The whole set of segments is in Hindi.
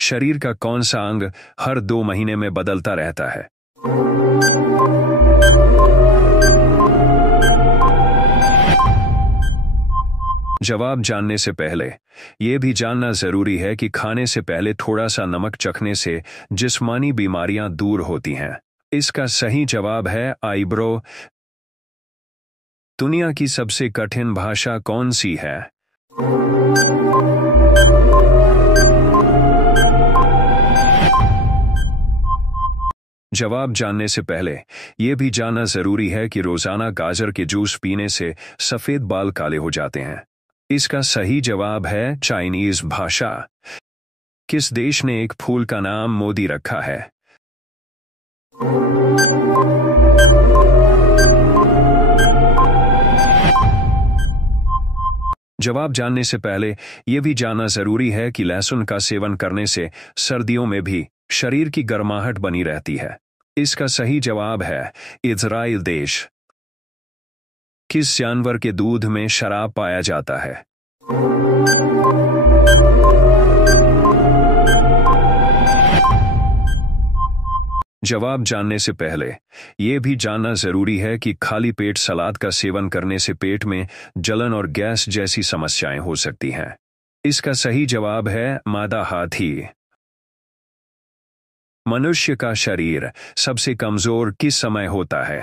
शरीर का कौन सा अंग हर 2 महीने में बदलता रहता है? जवाब जानने से पहले यह भी जानना जरूरी है कि खाने से पहले थोड़ा सा नमक चखने से जिस्मानी बीमारियां दूर होती हैं। इसका सही जवाब है आईब्रो। दुनिया की सबसे कठिन भाषा कौन सी है? जवाब जानने से पहले यह भी जानना जरूरी है कि रोजाना गाजर के जूस पीने से सफेद बाल काले हो जाते हैं। इसका सही जवाब है चाइनीज भाषा। किस देश ने एक फूल का नाम मोदी रखा है? जवाब जानने से पहले यह भी जानना जरूरी है कि लहसुन का सेवन करने से सर्दियों में भी शरीर की गर्माहट बनी रहती है। इसका सही जवाब है इजराइल देश। किस जानवर के दूध में शराब पाया जाता है? जवाब जानने से पहले यह भी जानना जरूरी है कि खाली पेट सलाद का सेवन करने से पेट में जलन और गैस जैसी समस्याएं हो सकती हैं। इसका सही जवाब है मादा हाथी। मनुष्य का शरीर सबसे कमजोर किस समय होता है?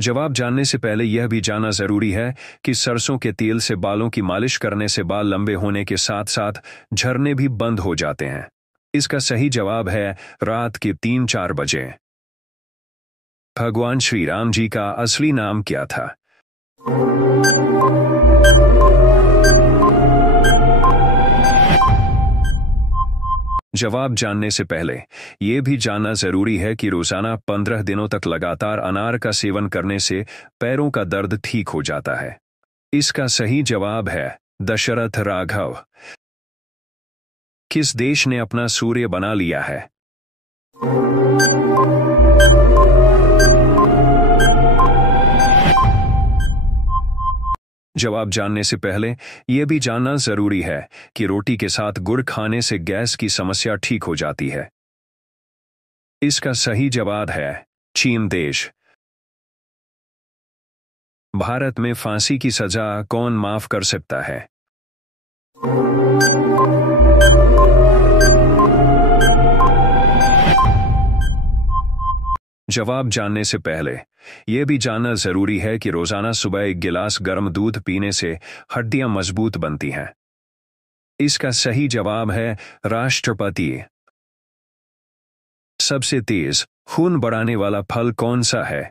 जवाब जानने से पहले यह भी जानना जरूरी है कि सरसों के तेल से बालों की मालिश करने से बाल लंबे होने के साथ साथ झड़ने भी बंद हो जाते हैं। इसका सही जवाब है रात के 3-4 बजे। भगवान श्री राम जी का असली नाम क्या था? जवाब जानने से पहले यह भी जानना जरूरी है कि रोजाना 15 दिनों तक लगातार अनार का सेवन करने से पैरों का दर्द ठीक हो जाता है। इसका सही जवाब है दशरथ राघव। किस देश ने अपना सूर्य बना लिया है? जवाब जानने से पहले यह भी जानना जरूरी है कि रोटी के साथ गुड़ खाने से गैस की समस्या ठीक हो जाती है। इसका सही जवाब है चीन देश। भारत में फांसी की सजा कौन माफ कर सकता है? जवाब जानने से पहले यह भी जानना जरूरी है कि रोजाना सुबह 1 गिलास गर्म दूध पीने से हड्डियां मजबूत बनती हैं। इसका सही जवाब है राष्ट्रपति। सबसे तेज खून बढ़ाने वाला फल कौन सा है?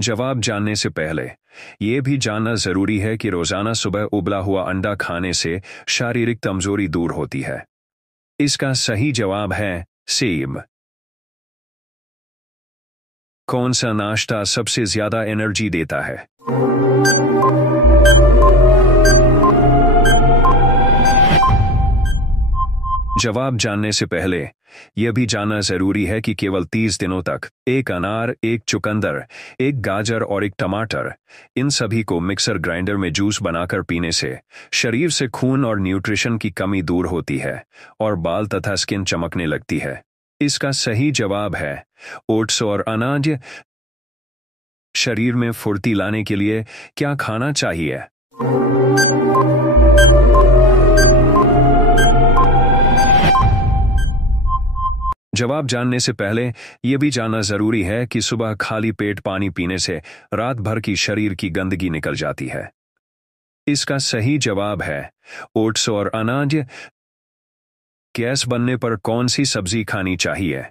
जवाब जानने से पहले यह भी जानना जरूरी है कि रोजाना सुबह उबला हुआ अंडा खाने से शारीरिक कमजोरी दूर होती है। इसका सही जवाब है सेब। कौन सा नाश्ता सबसे ज्यादा एनर्जी देता है? जवाब जानने से पहले यह भी जानना जरूरी है कि केवल 30 दिनों तक 1 अनार, 1 चुकंदर, 1 गाजर और 1 टमाटर, इन सभी को मिक्सर ग्राइंडर में जूस बनाकर पीने से शरीर से खून और न्यूट्रिशन की कमी दूर होती है और बाल तथा स्किन चमकने लगती है। इसका सही जवाब है ओट्स और अनाज। शरीर में फुर्ती लाने के लिए क्या खाना चाहिए? जवाब जानने से पहले यह भी जानना जरूरी है कि सुबह खाली पेट पानी पीने से रात भर की शरीर की गंदगी निकल जाती है। इसका सही जवाब है ओट्स और अनाज। गैस बनने पर कौन सी सब्जी खानी चाहिए?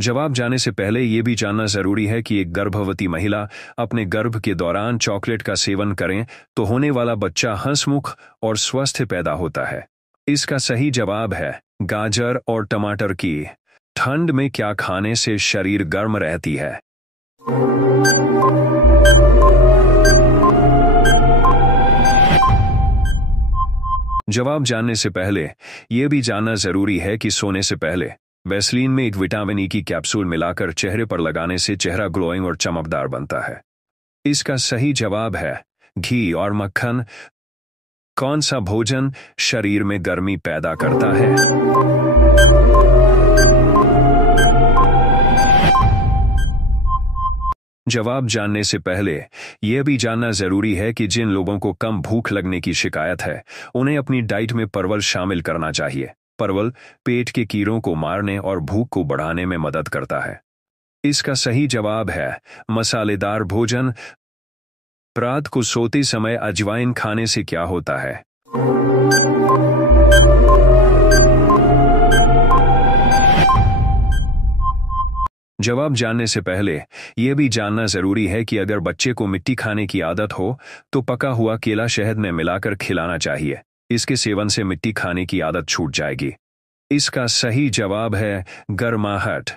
जवाब जानने से पहले यह भी जानना जरूरी है कि एक गर्भवती महिला अपने गर्भ के दौरान चॉकलेट का सेवन करें तो होने वाला बच्चा हंसमुख और स्वस्थ पैदा होता है। इसका सही जवाब है गाजर और टमाटर की। ठंड में क्या खाने से शरीर गर्म रहती है? जवाब जानने से पहले यह भी जानना जरूरी है कि सोने से पहले वैसलीन में एक विटामिन ई की कैप्सूल मिलाकर चेहरे पर लगाने से चेहरा ग्लोइंग और चमकदार बनता है। इसका सही जवाब है घी और मक्खन। कौन सा भोजन शरीर में गर्मी पैदा करता है? जवाब जानने से पहले यह भी जानना जरूरी है कि जिन लोगों को कम भूख लगने की शिकायत है उन्हें अपनी डाइट में परवल शामिल करना चाहिए। परवल पेट के कीड़ों को मारने और भूख को बढ़ाने में मदद करता है। इसका सही जवाब है मसालेदार भोजन। रात को सोते समय अजवाइन खाने से क्या होता है? जवाब जानने से पहले यह भी जानना जरूरी है कि अगर बच्चे को मिट्टी खाने की आदत हो तो पका हुआ केला शहद में मिलाकर खिलाना चाहिए। इसके सेवन से मिट्टी खाने की आदत छूट जाएगी। इसका सही जवाब है गर्माहट।